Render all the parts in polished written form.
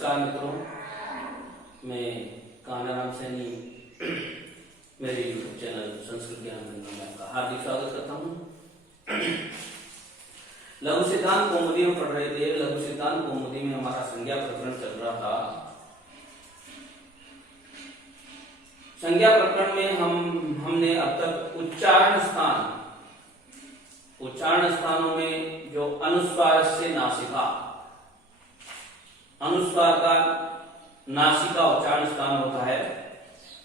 नमस्कार मित्रों, मैं कान्हाराम सैनी मेरे यूट्यूब चैनल संस्कृत ज्ञान भंडार में आपका हार्दिक स्वागत करता हूँ। लघु सिद्धांत कौमुदी में पढ़ रहे थे। लघु सिद्धांत कौमुदी में हमारा संज्ञा प्रकरण चल रहा था। संज्ञा प्रकरण में हमने अब तक उच्चारण स्थानों में जो अनुस्वार से नासिका, अनुस्वार का नासिका उच्चारण स्थान होता है,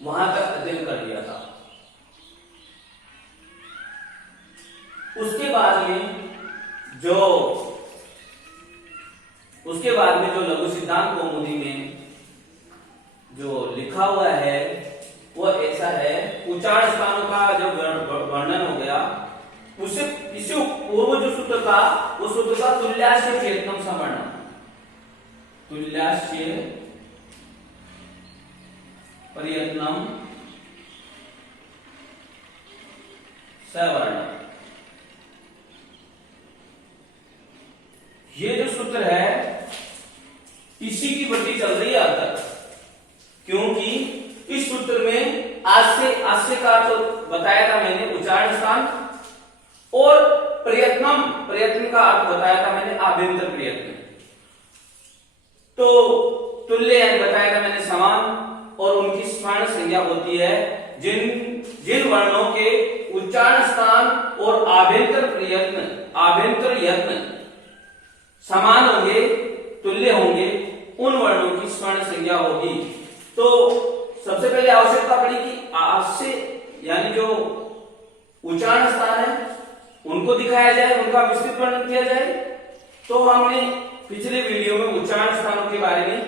वहां तक अध्ययन कर लिया था। उसके बाद में जो लघु सिद्धांत कौमुदी में जो लिखा हुआ है वो ऐसा है। उच्चारण स्थानों का जब वर्णन हो गया, इससे पूर्व जो सूत्र था वो सूत्र था तुल्यास्य प्रयत्नम सवर्णम। तुल्यास्य प्रयत्नम सवर्णम। ये जो सूत्र है इसी की वृद्धि चल रही है अब तक, क्योंकि इस सूत्र में आस्य का तो बताया था मैंने उच्चारण स्थान, और प्रयत्न का अर्थ बताया था मैंने आभ्यंतर प्रयत्न। तो तुल्य यानी बताया था मैंने समान, और उनकी स्वर्ण संज्ञा होती है जिन वर्णों के उच्चारण स्थान और आभ्यंतर यत्न समान होंगे, तुल्य होंगे, उन वर्णों की स्वर्ण संज्ञा होगी। तो सबसे पहले आवश्यकता पड़ी कि आस्य यानी जो उच्चारण स्थान है उनको दिखाया जाए, उनका विस्तृत वर्णन किया जाए। तो हमने पिछले वीडियो में उच्चारण स्थानों के बारे में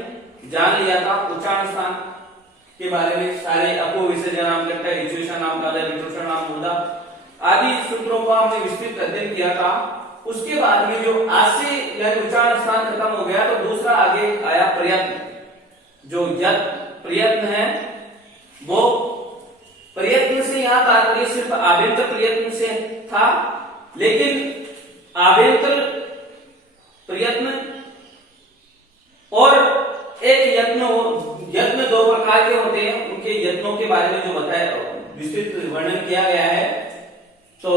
जान लिया था। उच्चारण स्थान के बारे में सारे अपो विसर्जन नाम करता है, इचुषा नाम काला, वितुषा नाम मुदा आदि सूत्रों को हमने विस्तृत अध्ययन किया था। उसके बाद में जो आस्य यानी उच्चारण स्थान खत्म हो गया, तो दूसरा आगे आया प्रयत्न। जो प्रयत्न है वो प्रयत्न से यहाँ तात्पर्य सिर्फ आभ्यंतर प्रयत्न से था, लेकिन आभ्यंतर प्रयत्न और एक यत्न दो प्रकार के होते हैं। उनके यत्नों के बारे में जो बताया विस्तृत वर्णन किया गया है, तो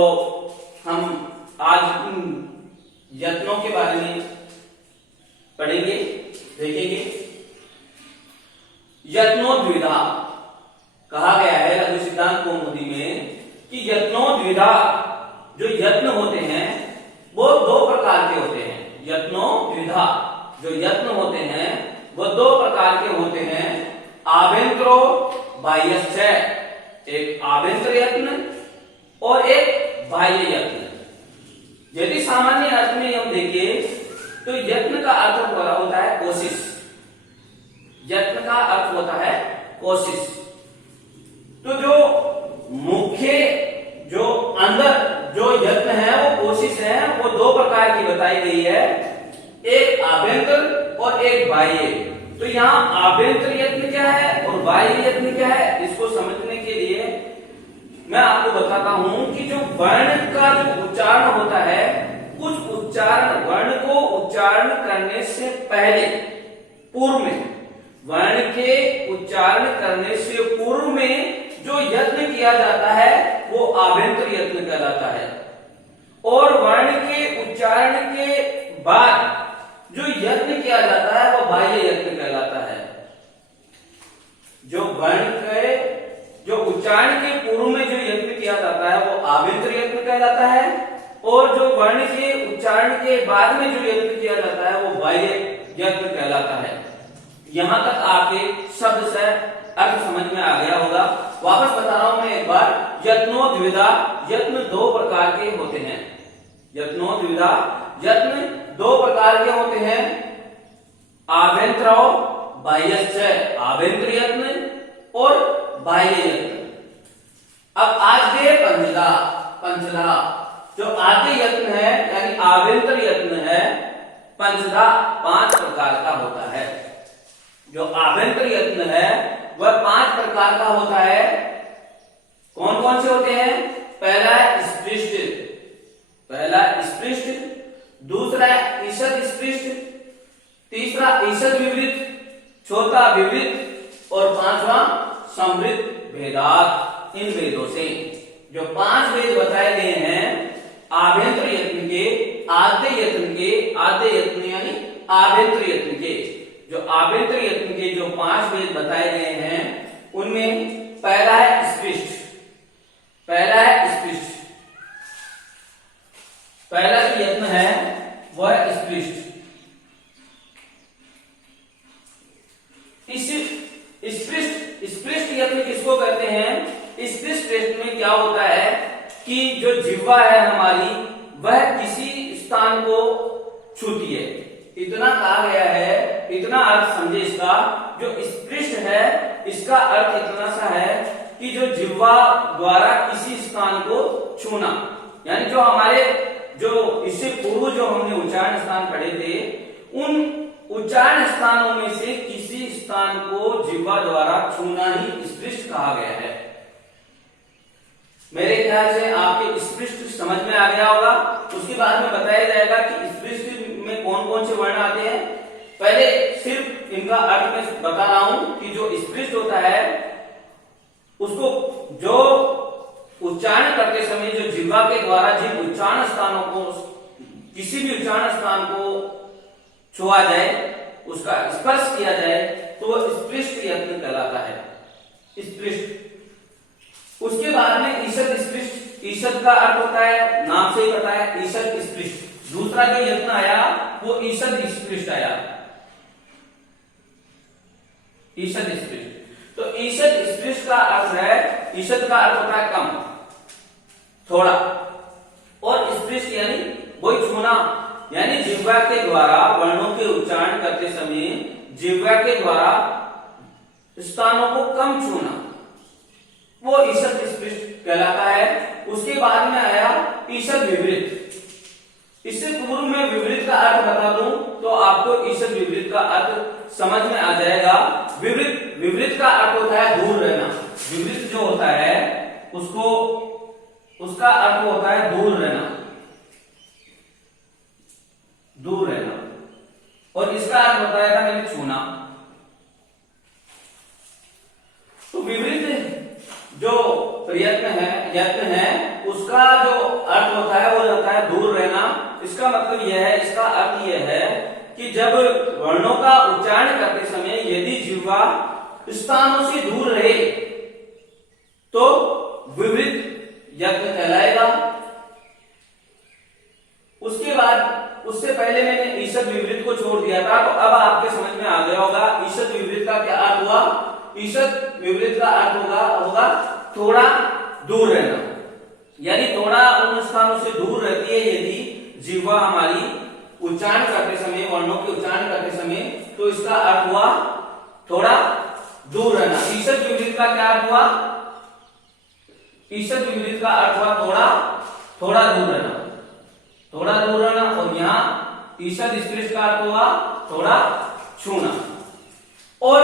हम आज उन यत्नों के बारे में पढ़ेंगे, देखेंगे। यत्नो द्विधा कहा गया है लघु सिद्धांत कौमुदी में कि यत्नो द्विधा, जो यत्न होते हैं वो दो प्रकार के होते हैं। यत्नो द्विधा, जो यत्न होते हैं वो दो प्रकार के होते हैं। आभ्यंतरो बाह्यश्च, एक आभ्यंतर यत्न और एक बाह्य यत्न। यदि सामान्य अर्थ में हम देखें तो यत्न का अर्थ होता है कोशिश। यत्न का अर्थ होता है कोशिश। तो जो मुख्य जो अंदर जो यत्न है वो कोशिश है, वो दो प्रकार की बताई गई है, एक आभ्यंतर और एक बाह्य। तो यहाँ आभ्यंतर यत्न क्या है और बाह्य यत्न क्या है, इसको समझने के लिए मैं आपको बताता हूं कि जो वर्ण का जो उच्चारण होता है, कुछ उच्चारण वर्ण को उच्चारण करने से पहले पूर्व में, वर्ण के उच्चारण करने से पूर्व में जो यत्न किया जाता है वो आभ्यंतर यत्न कहलाता है, और वर्ण के उच्चारण के बाद जो यत्न किया जाता है वो बाह्य यत्न कहलाता है। जो वर्ण के जो उच्चारण के पूर्व में जो यत्न किया जाता है वो आभ्यंतर यत्न कहलाता है, और जो वर्ण के उच्चारण के बाद में जो यत्न किया जाता है वो बाह्य यत्न कहलाता है। यहां तक आपके शब्द से अर्थ समझ में आ गया होगा। वापस बता रहा हूं मैं एक बार। यत्नो द्विधा, यत्न दो प्रकार के होते हैं। यत्नो द्विधा, यत्न दो प्रकार के होते हैं। आभ्यंतरो बाह्यश्च, आभ्यंतर यत्न और बाह्य यत्न। अब आद्य पंचधा, जो आद्य यत्न है यानी आभ्यंतर यत्न है, पंचधा 5 प्रकार का होता है। जो आभ्यंतर यत्न है वह 5 प्रकार का होता है। कौन कौन से होते हैं? पहला स्पृष्ट, दूसरा ईषद स्पृष्ट, तीसरा ईषद विवृत, चौथा विवृत और पांचवा समृद्ध भेदात। इन भेदों से जो 5 भेद बताए गए हैं आभ्यंतर यत्न के, आद्य यत्न के, आद्य यत्न यानी आभ्यंतर यत्न के, जो आभ्यंतर यत्न के जो 5 भेद बताए गए हैं उनमें पहला है स्पृष्ट। पहला है स्पृष्ट, पहला जो यत्न है वह स्पृष्ट। इस स्पृष्ट यत्न किसको कहते हैं? स्पृष्ट यत्न में क्या होता है कि जो जिह्वा है हमारी वह किसी स्थान को छूती है। इतना कहा गया है, इतना अर्थ समझे इसका। जो स्पृष्ट है इसका अर्थ इतना सा है कि जो जिह्वा द्वारा किसी स्थान को छूना, यानी जो हमारे जो इससे पूर्व जो हमने उच्चारण स्थान पढ़े थे उन उच्चारण स्थानों में से किसी स्थान को जिह्वा द्वारा छूना ही स्पृष्ट कहा गया है। मेरे ख्याल से आपके स्पृष्ट समझ में आ गया होगा। उसके बाद में बताया जाएगा कि स्पृष्ट में कौन कौन से वर्ण आते हैं। पहले सिर्फ इनका अर्थ मैं बता रहा हूं कि जो स्पृष्ट होता है उसको जो उच्चारण करते समय जो जिह्वा के द्वारा जिन उच्चारण स्थानों को, किसी भी उच्चारण स्थान को छुआ जाए, उसका स्पर्श किया जाए तो वह स्पृष्ट यत्न कहलाता है। स्पृष्ट। उसके बाद में ईषद स्पृष्ट। ईषद का अर्थ होता है, नाम से ही पता है, ईषद स्पृष्ट। दूसरा जो यत्न आया वो ईषद स्पृष्ट आया, ईषद स्पृष्ट। तो ईषद स्पृष्ट का अर्थ है, ईषद का अर्थ होता है कम, थोड़ा, और स्पृष्ट यानी वही छूना, यानी जिह्वा के द्वारा वर्णों के उच्चारण करते समय जिह्वा के द्वारा स्थानों को कम छूना, वो ईषद स्पृष्ट कहलाता है। उसके बाद में आया ईषद विवृत। इससे पूर्व में विवृत का अर्थ बता दूं तो आपको ईषद विवृत का अर्थ समझ में आ जाएगा। विवृत का अर्थ होता है दूर रहना। विवृत जो होता है उसको, उसका अर्थ होता है दूर रहना, दूर रहना, और इसका अर्थ होता है मैंने छूना। तो विवृत जो यत्न है उसका जो अर्थ होता है वो होता है दूर रहना। इसका मतलब यह है, इसका अर्थ यह है कि जब वर्णों का उच्चारण करते समय यदि जिह्वा स्थानों से दूर रहे तो विवृत यत्न कहलाएगा। उसके बाद, उससे पहले मैंने ईषद विवृत को छोड़ दिया था, तो अब आपके समझ में आ गया होगा ईषद विवृत का क्या अर्थ हुआ। ईषद विवृत का अर्थ होगा थोड़ा दूर रहना, यानी थोड़ा उन स्थानों से दूर रहती है यदि जिह्वा हमारी उच्चारण करते समय, वर्णों के उच्चारण करते समय, तो इसका अर्थ हुआ थोड़ा दूर रहना। ईषद विवृत का क्या अर्थ हुआ? ईषद विवृत का अर्थ हुआ थोड़ा दूर रहना, थोड़ा दूर रहना। और यहाँ ईषद स्पृष्ट का अर्थ हुआ थोड़ा छूना। और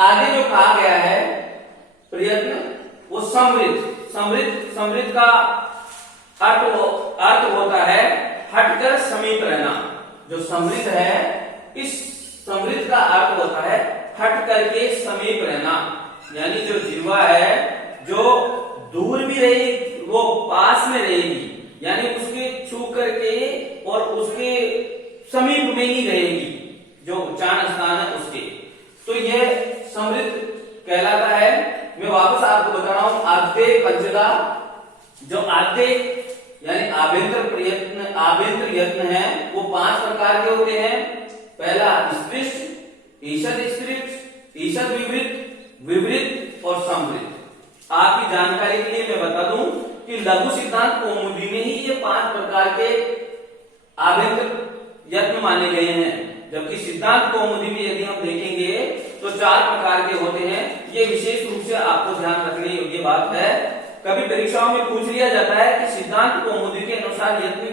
आगे जो कहा गया है प्रयत्न, वो समृद्ध का अर्थ होता है हटकर समीप रहना। जो समृद्ध है, इस समृद्ध का अर्थ होता है हट करके समीप रहना, यानी जो जिह्वा है जो दूर भी रहेगी वो पास में रहेगी, यानी उसके छू करके और उसके समीप में ही रहेगी जो उच्चारण स्थान है उसके। तो यह समृद्ध कहलाता है। मैं वापस आपको बता रहा हूं, आद्य पंचदा, जो आद्य यानी आभ्यंतर यत्न है वो 5 प्रकार के होते हैं। पहला स्पृष्ट, ईषद स्पृष्ट, ईषद विवृत और समृद्ध। आपकी जानकारी के लिए मैं बता दूं कि लघु सिद्धांत कौमुदी में ही ये 5 प्रकार के आभ्यंतर यत्न माने गए हैं, जबकि सिद्धांत कौमुदी में यदि हम देखेंगे तो 4 प्रकार के होते हैं। ये विशेष रूप से आपको ध्यान रखने योग्य बात है। कभी परीक्षाओं में पूछ लिया जाता है कि सिद्धांत कौमुदी के अनुसार यत्न,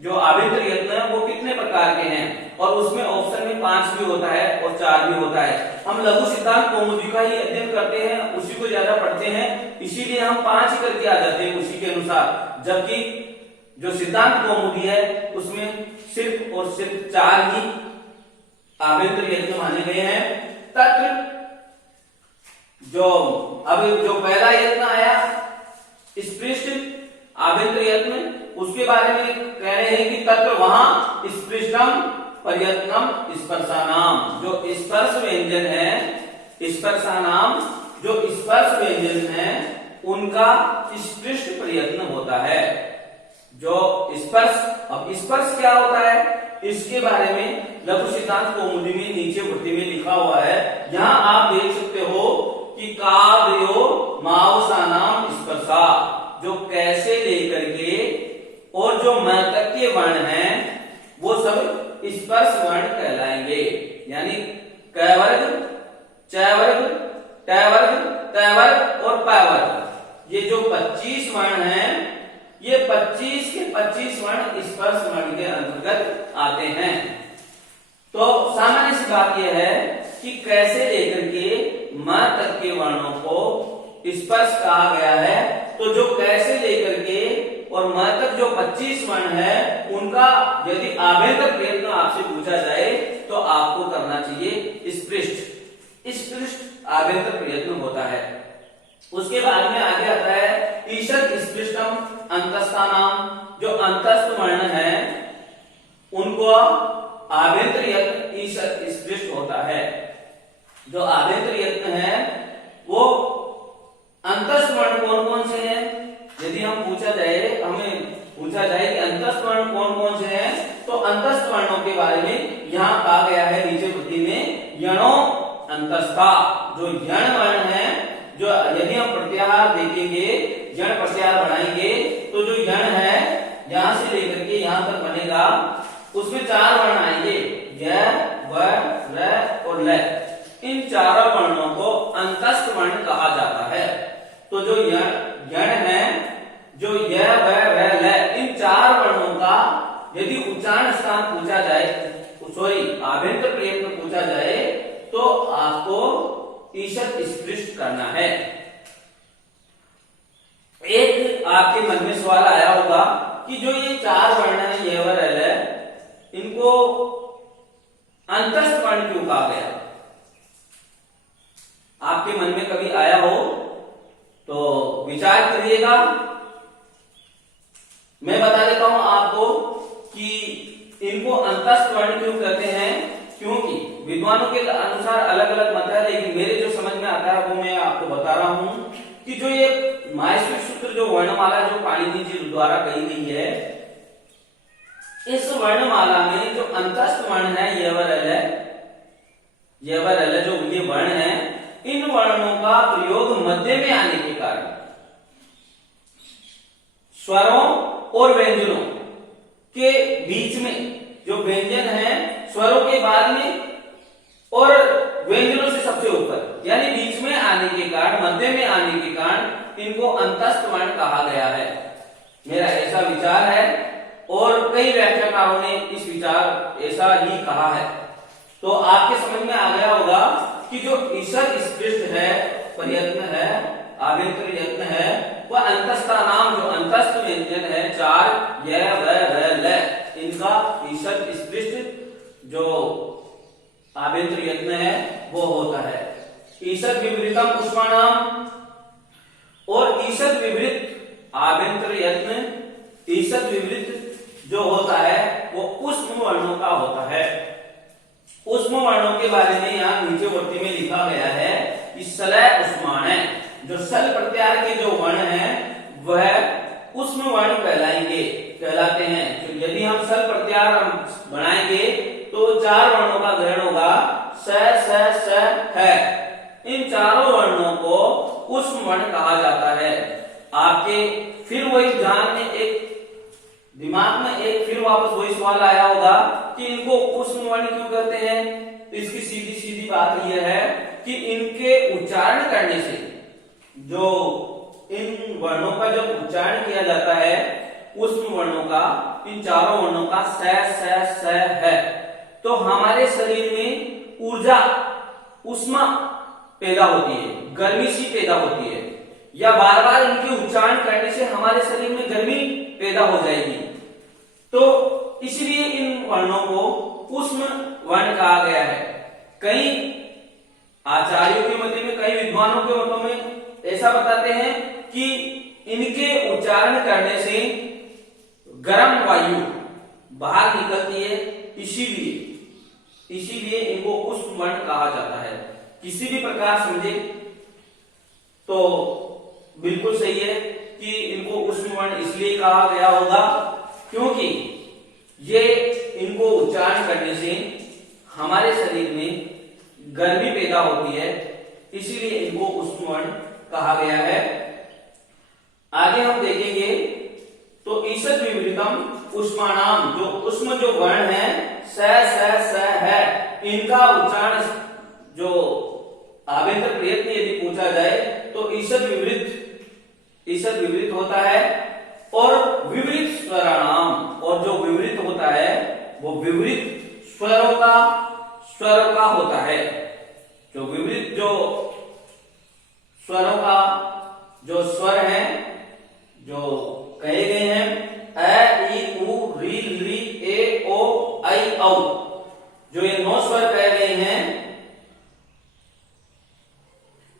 जो आभ्यंतर यत्न है वो कितने प्रकार के हैं, और उसमें ऑप्शन में 5 भी होता है और 4 भी होता है। हम लघु सिद्धांत कौमुदी का ही अध्ययन करते हैं, उसी को ज्यादा पढ़ते हैं, इसीलिए हम 5 ही करके आ जाते हैं उसी के अनुसार। जबकि जो सिद्धांत कौमुदी है उसमें सिर्फ और सिर्फ 4 ही आभ्यंतर यत्न माने गए हैं। तत्र जो पहला यत्न आया स्पृष्ट आभ्यंतर यत्न, उसके बारे में कह रहे हैं कि तत्र वहां स्पृष्टम प्रयत्नम स्पर्शानाम, जो स्पर्श व्यंजन है, स्पर्शानाम जो स्पर्श व्यंजन है उनका स्पृष्ट प्रयत्न होता है। जो स्पर्श, अब स्पर्श क्या होता है इसके बारे में लघु सिद्धांत कौमुदी में नीचे वृत्ति में लिखा हुआ है। यहां आप देख सकते हो कि काव्यो मावसानाम स्पर्शा, जो कैसे लेकर के और जो म तक के वर्ण हैं वो सब स्पर्श वर्ण कहलाएंगे। यानी क वर्ग, च वर्ग, ट वर्ग, त वर्ग और प वर्ग, ये जो 25 वर्ण हैं, ये 25 के 25 वर्ण स्पर्श वर्ण के अंतर्गत आते हैं। तो सामान्य सी बात यह है कि कैसे लेकर के म तक के वर्णों को स्पर्श कहा गया है। तो जो कैसे लेकर के और म तक जो 25 वर्ण है उनका यदि आभ्यंतर प्रयत्न आपसे पूछा जाए तो आपको करना चाहिए स्पृष्ट। स्पृष्ट आभ्यंतर प्रयत्न होता है। उसके बाद में आगे आता है ईषद स्पृष्टम अंतस्थानाम, जो अंतस्थ वर्ण है उनको आभ्यंतर यत्न ईषद स्पृष्ट होता है। जो आभ्यंतर यत्न है वो अंतस्थ वर्ण कौन कौन से हैं, यदि हमें पूछा जाए कि अंतस्थ वर्ण कौन कौन से हैं, तो अंतस्थ वर्णों के बारे में यहाँ कहा गया है नीचे वृत्ति में यणो अंतस्था, जो यण वर्ण है, जो यदि हम प्रत्याहार देखेंगे, यण प्रत्याहार बनाएंगे तो जो यण है यहां से लेकर के यहां तक बनेगा, उसमें 4 वर्ण आएंगे य, व, र और ल। इन चारों वर्णों को अंतस्थ वर्ण कहा जाता है। तो जो यण है, जो य, व, र, ल, इन 4 वर्णों का यदि उच्चारण स्थान पूछा जाए, आभ्यंतर प्रयत्न पूछा जाए तो आपको ईषद स्पृष्ट करना है। एक आपके मन में सवाल आया होगा कि जो ये 4 वर्ण है य, व, र, ल, इनको अंतस्थ वर्ण क्यों कहा गया। आपके मन में कभी आया हो तो विचार करिएगा। मैं बता देता हूं आपको कि इनको अंतस्थ वर्ण क्यों कहते हैं, क्योंकि विद्वानों के अनुसार अलग अलग मत है, लेकिन मेरे जो समझ में आता है वो मैं आपको बता रहा हूं कि जो ये माहेश्वरी सूत्र जो वर्णमाला जो पाणिनि जी द्वारा कही गई है, इस वर्णमाला में जो अंतस्थ वर्ण है य, व, र, ल, जो ये वर्ण है, इन वर्णों का प्रयोग मध्य में आने के कारण स्वरों और व्यंजनों के बीच में, जो व्यंजन है स्वरों के बाद में और व्यंजनों से सबसे ऊपर यानी बीच में आने के कारण, मध्य में आने के कारण इनको अंतस्थ वर्ण कहा गया है। मेरा ऐसा विचार है और कई व्याख्याकारों ने इस विचार ऐसा ही कहा है। तो आपके समझ में आ गया होगा कि जो ईषद स्पृष्ट है, प्रयत्न है, आभ्यंतर यत्न है, वह अंतस्था नाम, जो अंतस्थ व्यंजन है 4 य, व, र, ल, इनका ईषद स्पृष्ट जो आभ्यंतर यत्न है वो होता है। ईषद विवृतम उष्माणाम, और ईषद विवृत आभ्यंतर यत्न, ईषद विवृत जो होता है वो उष्म वर्णों का होता है। उष्म वर्णों के बारे में यहाँ नीचे वृत्ति में लिखा गया है कि सलय उष्माण, जो सल प्रत्याहार के जो वर्ण हैं वह उष्म वर्ण कहलाते हैं। तो यदि हम सल प्रत्याहार बनाएंगे तो 4 वर्णों का ग्रहण होगा, स, है। इन चारों वर्णों को उष्म वर्ण कहा जाता है। आपके फिर वही ध्यान में एक दिमाग में एक फिर वापस वही सवाल आया होगा कि इनको उष्म वर्ण क्यों कहते हैं। तो इसकी सीधी सीधी बात यह है कि इनके उच्चारण करने से, जो इन वर्णों का जब उच्चारण किया जाता है उष्म वर्णों का, इन चारों वर्णों का स है, तो हमारे शरीर में ऊर्जा, उष्मा पैदा होती है, गर्मी सी पैदा होती है, या बार बार इनके उच्चारण करने से हमारे शरीर में गर्मी पैदा हो जाएगी। तो इसलिए इन वर्णों को उष्म वर्ण कहा गया है। कई आचार्यों के मत में, कई विद्वानों के मतों में ऐसा बताते हैं कि इनके उच्चारण करने से गर्म वायु बाहर निकलती है, इसीलिए इनको उष्ण वर्ण कहा जाता है। किसी भी प्रकार समझे तो बिल्कुल सही है कि इनको उष्ण वर्ण इसलिए कहा गया होगा क्योंकि ये इनको उच्चारण करने से हमारे शरीर में गर्मी पैदा होती है, इसीलिए इनको उष्ण वर्ण कहा गया है। आगे हम देखेंगे तो ईषद विवृतम उष्माणाम, जो उष्म जो वर्ण है स है, इनका उच्चारण जो आभ्यंतर प्रयत्न यदि पूछा जाए तो ईषद विवृत होता है। और विवृत स्वराणाम, और जो विवृत होता है वो विवृत स्वरों का होता है। जो विवृत जो स्वरों का जो स्वर है जो कहे गए हैं अ ई उ री ली ए ओ आई औ, जो ये 9 स्वर कहे गए हैं,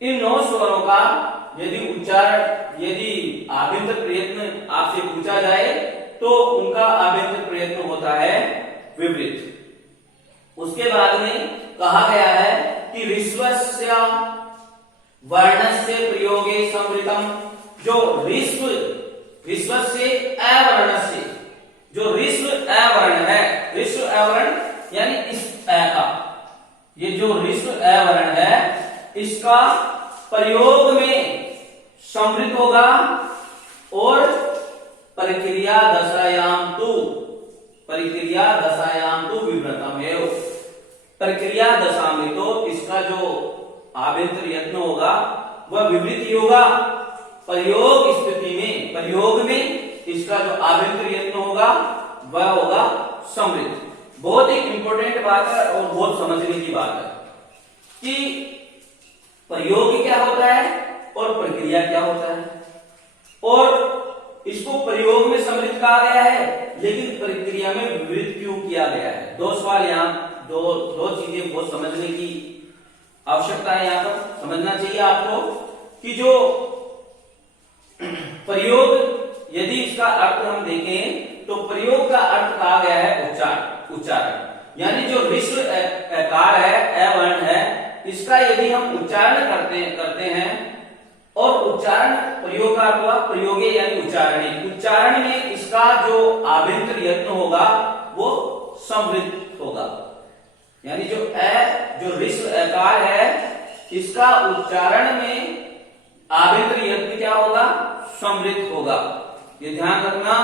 इन 9 स्वरों का यदि उच्चारण यदि आभ्यंतर प्रयत्न आपसे पूछा जाए तो उनका आभ्यंतर प्रयत्न होता है विवृत। उसके बाद में कहा गया है कि ऋस्वस्य वर्णस्य प्रयोगे संवृतम, जो ऋस्व से अवर्णस्य, जो ऋस्व अवर्ण है, ऋस्व अवर्ण यानी इस अ का, ये जो ऋस्व अवर्ण है इसका प्रयोग में संवृत होगा और प्रक्रिया दशायाम तु विवृतम एव, प्रक्रिया दशा में तो इसका जो आभ्यंतर यत्न होगा वह विवृत ही होगा। प्रयोग में इसका जो आभ्यंतर यत्न होगा वह होगा समृद्ध। बहुत ही इंपॉर्टेंट बात है और बहुत समझने की बात है कि प्रयोग क्या होता है और प्रक्रिया क्या होता है, और इसको प्रयोग में समृद्ध कहा गया है लेकिन प्रक्रिया में विवृत क्यों किया गया है। 2 सवाल यहाँ, दो चीजें बहुत समझने की आवश्यकता है, यहाँ पर समझना चाहिए आपको कि जो प्रयोग यदि इसका अर्थ हम देखें तो प्रयोग का अर्थ कहा गया है उच्चारण, यानी जो ऋस्व कार है अवर्ण है इसका यदि हम उच्चारण करते हैं और उच्चारण प्रयोग का अर्थ हुआ प्रयोगे यानी उच्चारण में इसका जो आभ्यंतर यत्न होगा वो समृद्ध होगा, यानी जो ऋस्व अकार है इसका उच्चारण में आभ्यंतर यत्न क्या होगा, समृद्ध होगा। ये ध्यान रखना,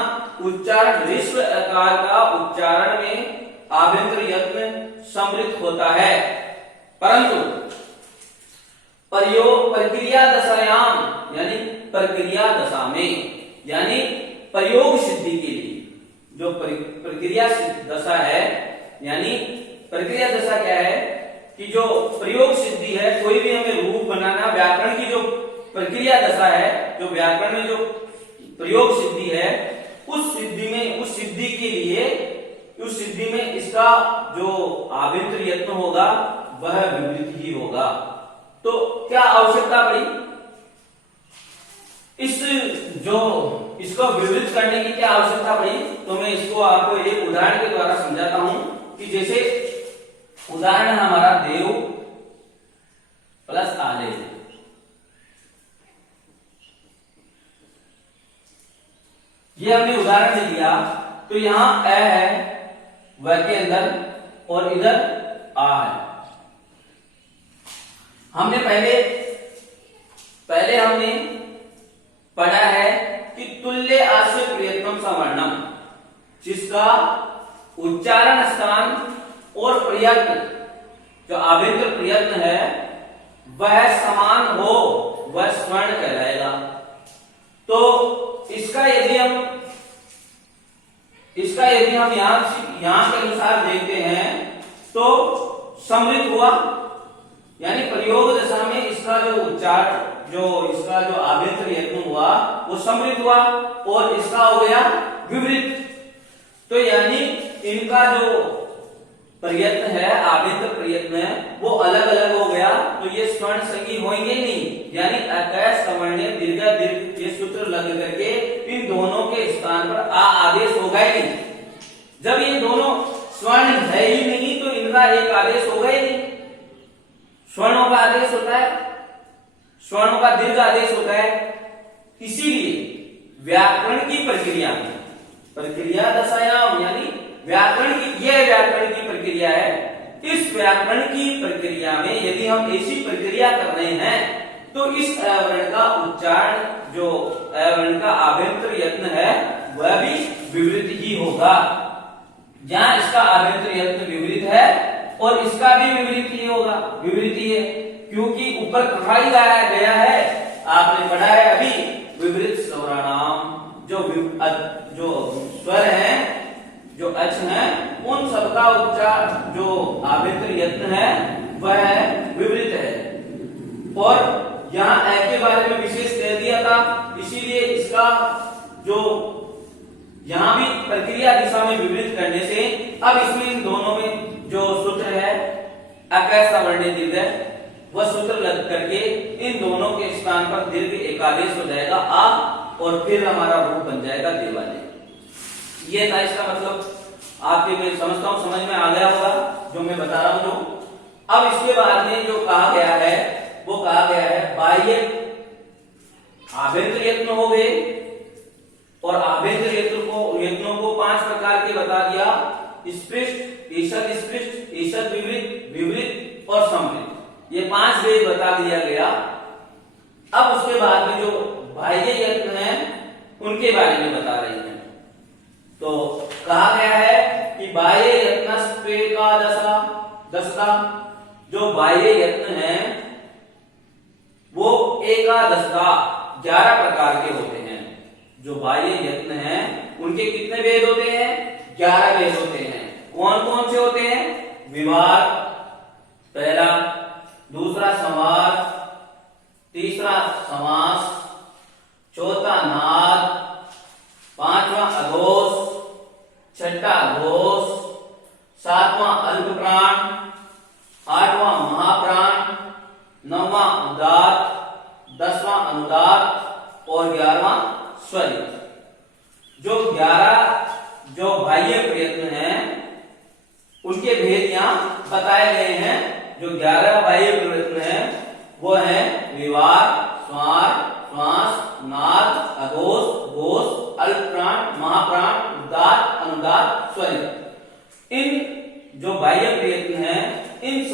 उच्चारण ऋस्व अकार का उच्चारण में आभ्यंतर यत्न समृद्ध होता है, परंतु प्रक्रिया दशायाम यानी प्रक्रिया दशा में, यानी प्रयोग सिद्धि के लिए जो प्रक्रिया दशा है, यानी प्रक्रिया दशा क्या है कि जो प्रयोग सिद्धि है, कोई भी हमें रूप बनाना, व्याकरण की जो प्रक्रिया दशा है, जो व्याकरण में जो प्रयोग सिद्धि है, उस सिद्धि में इसका जो आभ्यंतर यत्न होगा वह विवृत ही होगा। तो क्या आवश्यकता पड़ी इसको विवृत करने की, क्या आवश्यकता पड़ी, तो मैं इसको आपको एक उदाहरण के द्वारा समझाता हूं कि जैसे उदाहरण हमारा देव प्लस आले, ये हमने उदाहरण लिया तो यहां अ है व के अंदर और इधर आ है। हमने पहले हमने पढ़ा है कि तुल्य आश्रय प्रयत्नम सवर्णम, जिसका उच्चारण स्थान और प्रयत्न जो आभ्यंतर प्रयत्न है वह समान हो वह स्वर्ण कहलाएगा। तो इसका यदि हम यहां के अनुसार देखते हैं तो समृद्ध हुआ, यानी प्रयोग दशा में इसका इसका जो आभ्यंतर यत्न हुआ वो समृद्ध हुआ और इसका हो गया विवृत। तो यानी इनका जो प्रयत्न है, आभ्यंतर प्रयत्न है, वो अलग अलग हो गया तो ये स्वर्ण संगी होंगे नहीं, यानी अकैस सवर्णीय दीर्घ दीर्घ ये सूत्र लग करके इन दोनों के स्थान पर आ आदेश होगा ही नहीं। जब ये दोनों स्वर्ण है ही नहीं तो इनका एक आदेश होगा ही नहीं। स्वर्णों का आदेश होता है, स्वर्णों का दीर्घ आदेश होता है। इसीलिए व्याकरण की प्रक्रिया में, प्रक्रिया दशायाम यानी व्याकरण की, यह व्याकरण की प्रक्रिया है। इस व्याकरण की प्रक्रिया में यदि हम ऐसी प्रक्रिया कर रहे हैं तो इस अवर्ण का उच्चारण, जो अवर्ण का आभ्यंतर यत्न है वह भी विवृत ही होगा। जहां इसका आभ्यंतर यत्न विवृत है और इसका भी विवृत ही होगा, विवृत ही है, क्योंकि ऊपर कहा ही गया है, आपने पढ़ा है अभी, विवृत स्वराणाम, जो स्वर है, जो अच है, उन सबका उच्चार जो आभ्यंतर यत्न है वह विवृत है। और यहाँ ए के बारे में विशेष कह दिया था, इसीलिए इसका जो यहाँ भी प्रक्रिया दिशा में विवृत करने से अब इसमें इन दोनों में जो सूत्र है अकैस सवर्णीय दीर्घ, वह सूत्र लग करके इन दोनों के स्थान पर दीर्घ एकादेश हो जाएगा आ, और फिर हमारा रूप बन जाएगा देवालय। ये था इसका मतलब। आपके मैं समझता हूं समझ में आ गया होगा जो मैं बता रहा हूं। जो अब इसके बाद में जो कहा गया है वो कहा गया है बाह्य आभ्यंतर यत्न हो गए, और आभ्यंतर यत्नों को 5 प्रकार के बता दिया, स्पृष्ट, ईषद स्पृष्ट, ईषद विवृत, विवृत और समवृत, ये 5 भेद बता दिया गया। अब उसके बाद में जो बाह्य यत्न है उनके बारे में बता रहे हैं। तो कहा गया है कि बाह्य यत्नस्त्वेकादशा, दशका, जो बाह्य यत्न है वो एकादशका 11 प्रकार के होते हैं। जो बाह्य यत्न है उनके कितने भेद होते हैं? 11 भेद होते हैं। कौन कौन से होते हैं? विवार पहला, दूसरा संवार, तीसरा समास, चौथा नाद, पांचवा अघोष, छठा घोष, सातवां अल्प प्राण, आठवां महाप्राण, नौवां उदात्त, 10वां अनुदात्त और 11वां स्वरित। जो 11 जो बाह्य प्रयत्न हैं उनके भेद यहां बताए गए हैं। जो 11 बाह्य प्रयत्न हैं वो है विवार, स्वार, श्वास, नाद, अघोष, घोष, अल्पप्राण, महाप्राण, उदात्त, अनुदात्त, स्वरित। इन जो बाह्य प्रयत्न हैं इन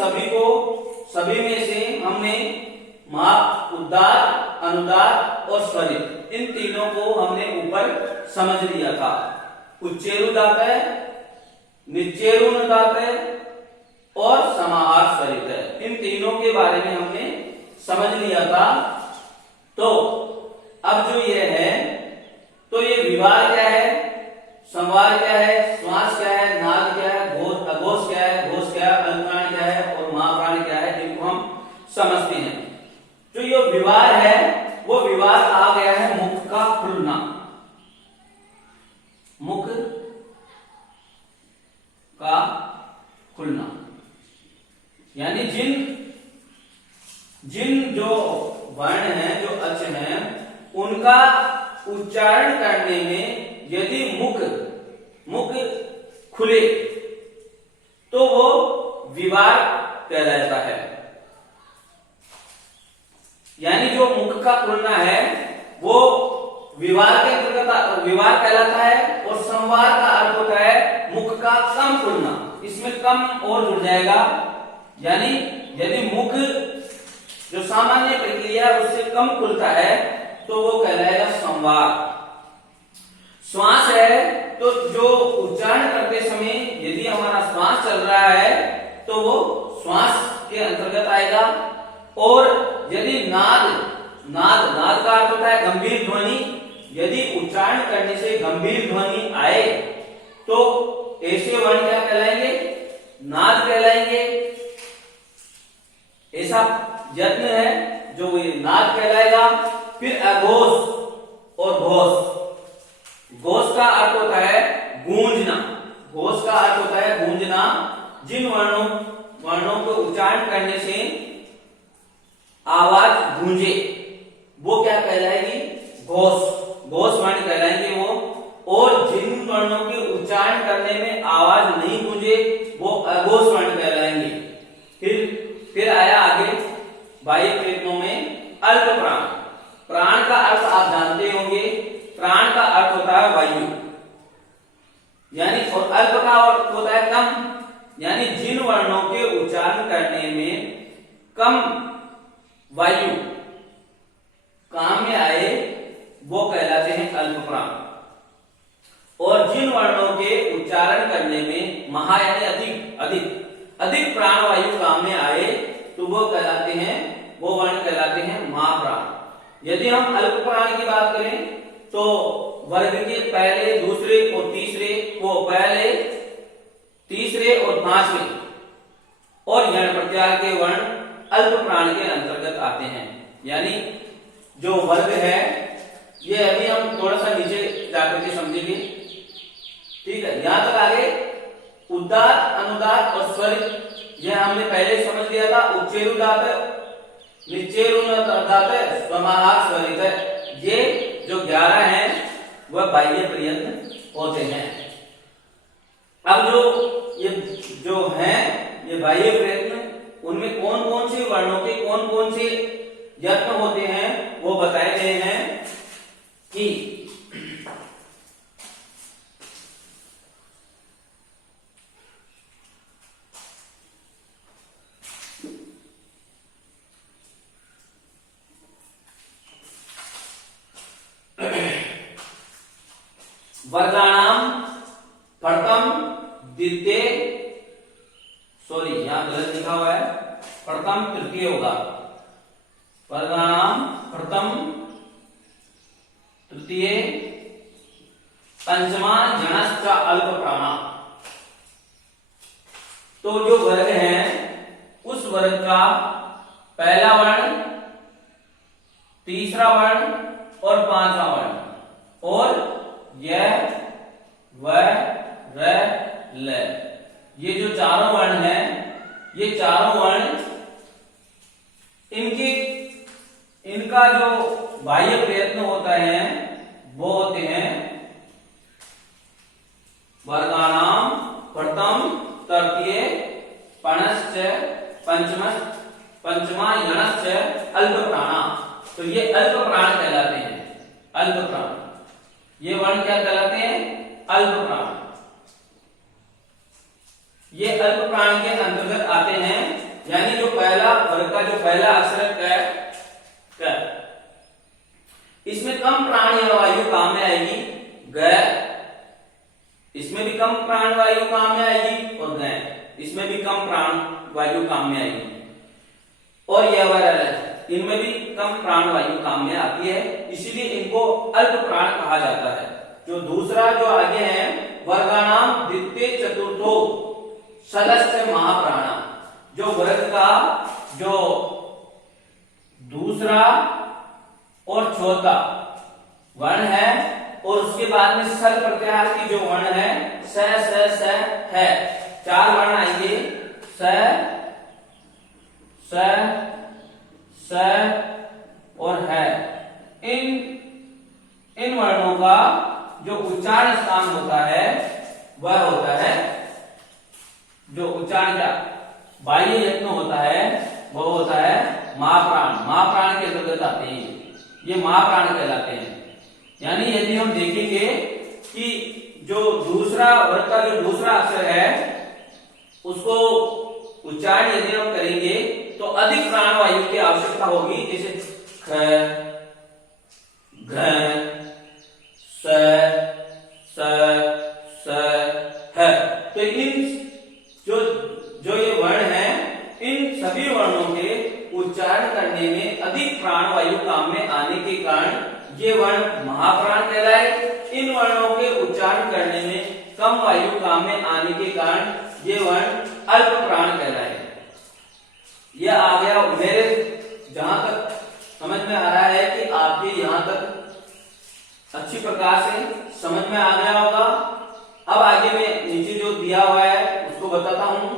सभी में से हमने उदात्त, अनुदात्त और स्वरित, इन तीनों को हमने ऊपर समझ लिया था। उच्चेरु दात है, निच्चेरु दात है और समाहार स्वरित है। इन तीनों के बारे में हमने समझ लिया था। तो अब जो ये है, तो ये विवार क्या है, संवार क्या है, श्वास क्या है, नाद क्या है, घोष, अघोष क्या है, घोष क्या है, अल्पप्राण क्या है और महाप्राण क्या है, इनको हम समझते हैं। जो ये विवार है वो विवार कहा गया है मुख का खुलना। मुख का खुलना यानी जिन जो वर्ण हैं, जो अच हैं, उनका उच्चारण करने में यदि मुख खुले तो वो विवार कहलाता है। यानी जो मुख का खुलना है वो विवार के अंतर्गत विवार कहलाता है। और संवार का अर्थ होता है मुख का कम खुलना, इसमें कम और जुड़ जाएगा। यानी यदि मुख जो सामान्य प्रक्रिया है उससे कम खुलता है तो वो कहलाएगा संवार। श्वास है तो जो उच्चारण करते समय यदि हमारा श्वास चल रहा है तो वो श्वास के अंतर्गत आएगा। और यदि नाद का अर्थ होता है गंभीर ध्वनि, यदि उच्चारण करने से गंभीर ध्वनि आए तो ऐसे वर्ण क्या कहलाएंगे? नाद कहलाएंगे। ऐसा यत्न है जो ये नाद कहलाएगा। फिर अघोष और घोष। घोष का अर्थ होता है गूंजना, घोष का अर्थ होता है गूंजना। जिन वर्णों को उच्चारण करने से आवाज गूंजे वो क्या कहलाएगी? घोष वर्ण कहलाएंगे वो। और जिन वर्णों के उच्चारण करने में आवाज नहीं गूंजे वो अघोष वर्ण कहलाएंगे। फिर आया आगे बाह्य प्रयत्नों में अल्प प्राण। प्राण का अर्थ आप जानते होंगे, प्राण का अर्थ होता है वायु, यानी और अल्प का अर्थ होता है कम, यानी जिन वर्णों के उच्चारण करने में कम वायु काम में आए वो कहलाते हैं अल्प प्राण। और जिन वर्णों के उच्चारण करने में महा यानी अधिक प्राण वायु काम में आए तो वो वर्ण कहलाते हैं महाप्राण। यदि हम अल्प प्राण की बात करें तो वर्ग के पहले, दूसरे और तीसरे और पांचवें और यण प्रत्याहार के वर्ण अल्प प्राण के अंतर्गत आते हैं। यानी जो वर्ग है ये अभी हम थोड़ा सा नीचे जाकर के समझेंगे, ठीक है। यहां तक आगे उदात्त, अनुदात्त और स्वरित यह हमने पहले समझ लिया था। उच्चैरुदात्त, निच्चैरुदात्त, स्वमाहार, स्वरित, ये जो 11 हैं वह बाह्य प्रयत्न होते हैं। अब जो हैं ये बाह्य प्रयत्न, उनमें कौन कौन से वर्णों के कौन कौन से यत्न होते हैं वो बताए गए हैं कि वर्गाणाम प्रथम द्वितीय, सॉरी यहां गलत लिखा हुआ है, प्रथम तृतीय होगा। वर्गाणाम प्रथम तृतीय पंचमा जणश्च अल्प प्राणा। तो जो वर्ग है उस वर्ग का पहला वर्ण, तीसरा वर्ण और पांचवा वर्ण, और यह व र ल, ये जो चारों वर्ण हैं, ये चारों वर्ण इनका जो बाह्य प्रयत्न होता है वो होते हैं वर्गाणाम प्रथम तृतीय पणश्च पंचमा यणश्च अल्प प्राणा। तो ये अल्प प्राण कहलाते हैं। अल्प प्राण, ये वर्ण क्या कहलाते हैं? अल्प प्राण। ये अल्प प्राण के अंतर्गत आते हैं। यानी जो पहला वर्ग का जो पहला अक्षर क, इसमें कम प्राण या वायु काम में आएगी ग, इसमें भी कम प्राण वायु काम में आएगी, और ग इसमें भी कम प्राण वायु काम में आएगी, और यह वह इनमें भी कम प्राण वायु काम में आती है, इसीलिए इनको अल्प प्राण कहा जाता है। जो दूसरा जो आगे है वर्गाणाम द्वितीय चतुर्थो सदस्य महाप्राणा, जो वर्ग का जो दूसरा और चौथा वर्ण है और उसके बाद में सल प्रत्याहार की जो वर्ण है स है, चार वर्ण आएंगे स और है। इन वर्णों का जो उच्चारण स्थान होता है वह होता है, जो उच्चारण का बाह्य यत्न होता है वह होता है महाप्राण। महाप्राण के अंतर्गत आते हैं, ये महाप्राण कहलाते हैं। यानी यदि हम देखेंगे कि जो दूसरा वर्ग का जो दूसरा अक्षर है उसको उच्चारण यदि हम करेंगे तो अधिक प्राण वायु की आवश्यकता होगी, जैसे ख, घ, स, है। तो इन जो ये वर्ण है, इन सभी वर्णों के उच्चारण करने में अधिक प्राण वायु काम में आने के कारण ये वर्ण महाप्राण कहलाए। इन वर्णों के उच्चारण करने में कम वायु काम में आने के कारण ये वर्ण अल्प प्राण कहलाए। यह आ गया मेरे जहां तक समझ में आ रहा है कि आपके यहां तक अच्छी प्रकार से समझ में आ गया होगा। अब आगे में नीचे जो दिया हुआ है उसको बताता हूं।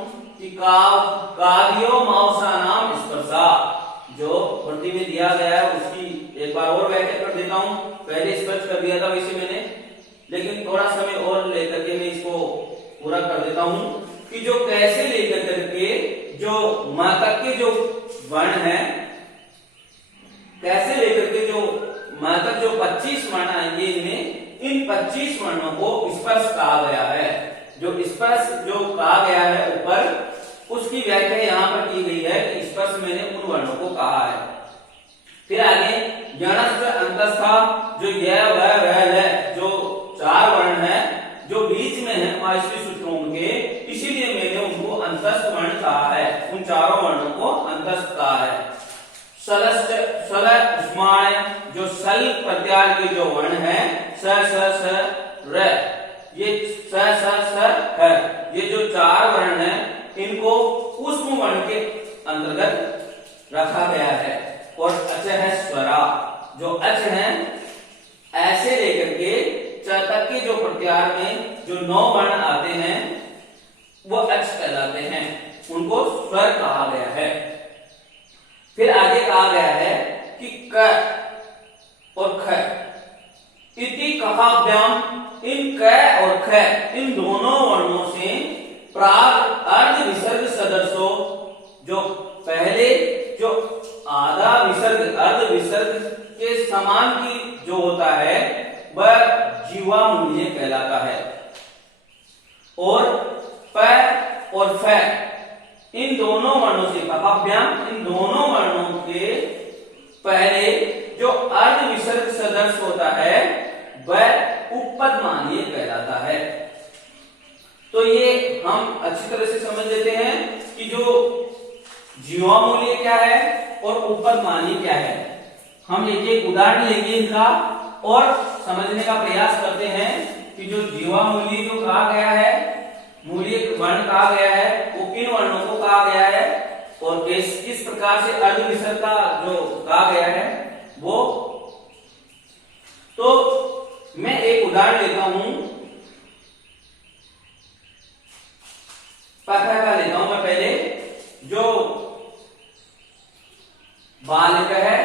काव्यो मांसानाम स्पर्शा, जो वृत्ति में दिया गया है उसकी एक बार और व्याख्या कर देता हूं। पहले स्पष्ट कर दिया था वैसे मैंने, लेकिन थोड़ा समय और लेकर के मैं इसको पूरा कर देता हूं कि जो कैसे लेकर करके जो मां तक के जो वर्ण है, कैसे लेकर के जो मां तक जो 25 वर्ण आएंगे, इनमें इन 25 वर्णों को स्पर्श कहा गया है। जो स्पर्श जो कहा गया है ऊपर, उसकी व्याख्या यहां पर की गई है कि स्पर्श मैंने उन वर्णों को कहा है। फिर आगे यणस्थ अंतस्था, जो यह वह है, जो 4 वर्ण है जो बीच में है माहेश्वरी सूत्रों के, इसीलिए मैंने उनको अंतस्थ वर्ण कहा है। उन चारों वर्णों को अंतस्थ कहा है। सलस्ट सल उष्माण, जो सल प्रत्यार के जो वर्ण है, स स र, ये स स है, ये जो 4 वर्ण है इनको उष्म वर्ण के अंतर्गत रखा गया है। और अच है स्वरा, जो अच है ऐसे लेकर के च तक के जो प्रत्यार में जो 9 वर्ण आते हैं वो अच कहलाते हैं, उनको स्वर कहा गया है। फिर आगे कहा गया है कि क और ख, इति कहाभ्याम, इन क और ख इन दोनों वर्णों से प्राग अर्ध विसर्ग सदस्यो, जो पहले जो आधा विसर्ग अर्ध विसर्ग के समान की जो होता है वह जीवामूल्य कहलाता है। और प और फ इन दोनों वर्णों से कहाभ्याम, इन दोनों वर्णों के पहले जो अर्ध विसर्ग सदस्य होता है वह उपपदमानीय कहलाता है। तो ये हम अच्छी तरह से समझ लेते हैं कि जो जीवामूल्य क्या है और उपपदमानीय क्या है। हम एक एक उदाहरण लेंगे इनका और समझने का प्रयास करते हैं कि जो जीवामूल्य जो कहा गया है, मूल्य वर्ण कहा गया है, वो किन वर्णों को कहा गया है और किस प्रकार से अर्ध विसर्ग का जो कहा गया है वो। तो मैं एक उदाहरण लेता हूं, का लेता हूं मैं पहले। जो बालक है,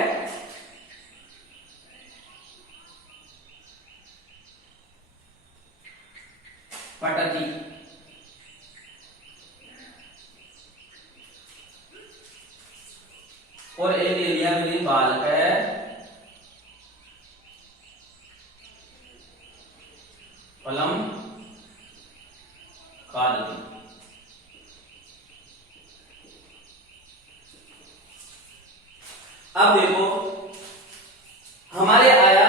पठति, और एक ले लिया मेरी बालक है, फलम खादति। अब देखो हमारे आया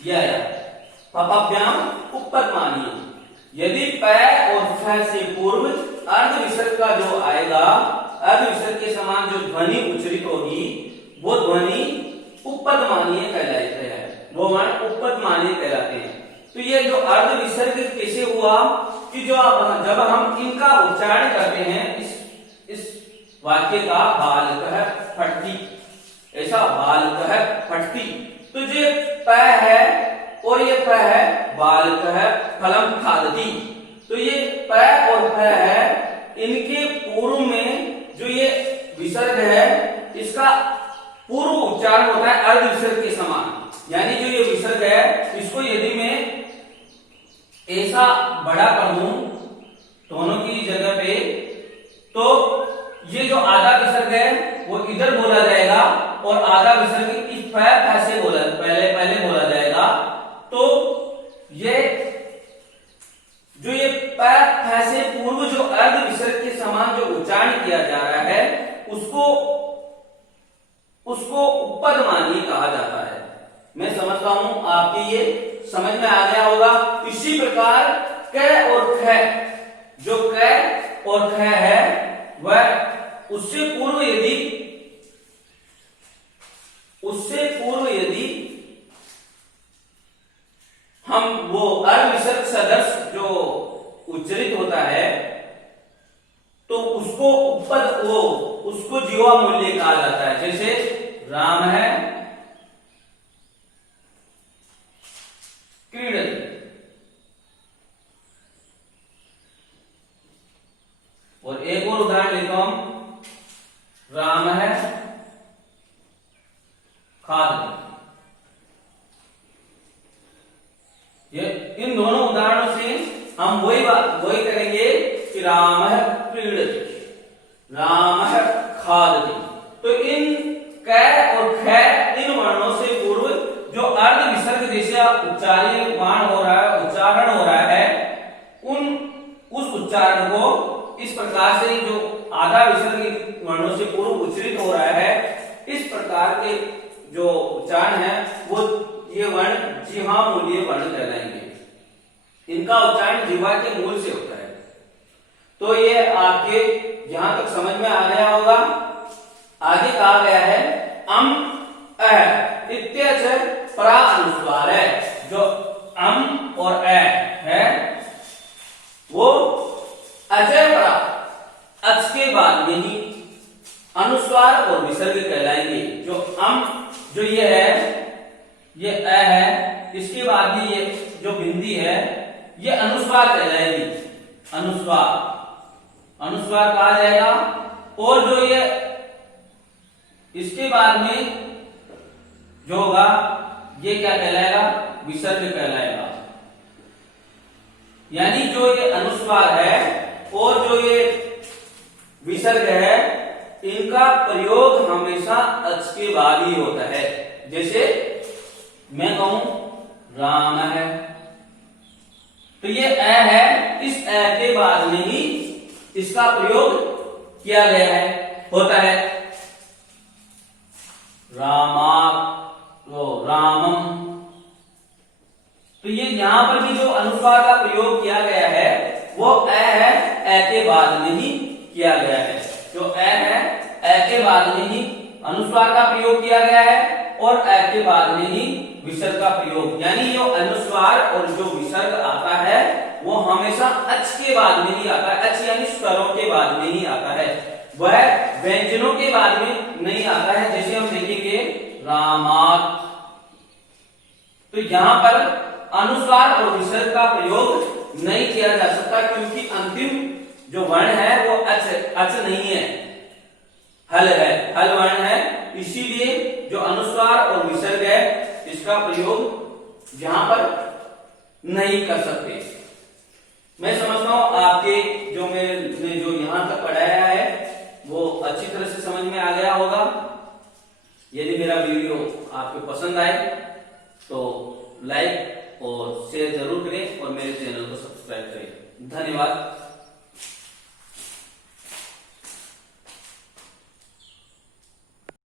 यह आया पपाभ्याम उपपदमानीय। यदि प और फ से पूर्व अर्ध विसर्ग का जो आएगा, अर्ध विसर्ग के समान जो ध्वनि उच्चरित होगी वो ध्वनि उपपदमानीय कहलाते हैं, वो वर्ण उपपदमानीय कहलाते हैं। तो ये जो अर्ध विसर्ग कैसे हुआ कि जो जब हम इनका उच्चारण करते हैं, इस वाक्य का बालकः फटति, ऐसा बालकः फटति, तो जो प है और ये प है, बालकः फलम खादति, तो ये प और फ है, इनके पूर्व में जो ये विसर्ग है इसका पूर्व उच्चारण होता है अर्ध विसर्ग के समान। यानी जो ये विसर्ग है इसको यदि मैं ऐसा बड़ा कर दूं दोनों की जगह पे, तो ये जो आधा विसर्ग है वो इधर बोला जाएगा और आधा विसर्ग इस फ से बोला पहले बोला जाएगा। तो ये जो ये प से पूर्व जो अर्ध विसर्ग के समान जो उच्चारण किया जा रहा है उसको उपपदमानीय कहा जाता है। मैं समझता हूं आपकी ये समझ में आ गया होगा। इसी प्रकार क और ख, जो क और ख है वह उससे पूर्व यदि हम वो अर्ध विसर्ग सदस्य जो उच्चरित होता है तो उसको जीवामूल्य कहा जाता है। जैसे राम है क्रीडति, इन दोनों उदाहरणों से हम वही करेंगे कि रामः क्रीडति, रामः खादति। तो इन क और ख इन वर्णों से पूर्व जो अर्ध विसर्ग जैसा उच्चारण हो रहा है उस उच्चारण को इस प्रकार से जो आधा विसर्ग वर्णों से पूर्व उच्चरित हो रहा है, इस प्रकार के जो उच्चारण है वो ये वर्ण जिह्वा मूलीय वर्ण कहलाएंगे। इनका उच्चारण जिह्वा के मूल से होता है। तो ये आपके यहां तक समझ में आ गया होगा। आगे कहा गया है अम अ इत्यच परा अनुस्वार है। जो अम और अ है वो अजय परा अच के बाद में ही अनुस्वार और विसर्ग कहलाएंगे। जो अम जो ये है, ये अ है, इसके बाद में ये जो बिंदी है ये अनुस्वार कहलाएगी। अनुस्वार कहा जाएगा। और जो ये इसके बाद में जो होगा ये क्या कहलाएगा, विसर्ग कहलाएगा। यानी जो ये अनुस्वार है और जो ये विसर्ग है इनका प्रयोग हमेशा अच के बाद ही होता है। जैसे मैं कहूं राम है, तो ये अ है, इस अ के बाद में ही इसका प्रयोग किया गया है, होता है। रामा तो रामम, तो ये यहां पर भी जो अनुस्वार का प्रयोग किया गया है वो अ है, अ के बाद में ही किया गया है। जो अ है, अ के बाद में ही अनुस्वार का प्रयोग किया गया है और अ के बाद में ही विसर्ग का प्रयोग। यानी जो अनुस्वार और जो विसर्ग आता है वो हमेशा अच के बाद में ही आता है। अच यानी स्वरों के बाद में ही आता है, वह व्यंजनों के बाद में नहीं आता है। जैसे हम देखेंगे रामात, तो यहां पर अनुस्वार और विसर्ग का प्रयोग नहीं किया जा सकता क्योंकि अंतिम जो वर्ण है वो अच नहीं है, हल है, हल वर्ण है। इसीलिए जो अनुस्वार और विसर्ग है इसका प्रयोग यहां पर नहीं कर सकते। मैं समझता हूं आपके जो मैंने जो यहां तक पढ़ाया है वो अच्छी तरह से समझ में आ गया होगा। यदि मेरा वीडियो आपको पसंद आए तो लाइक और शेयर जरूर करें और मेरे चैनल को सब्सक्राइब करें। धन्यवाद।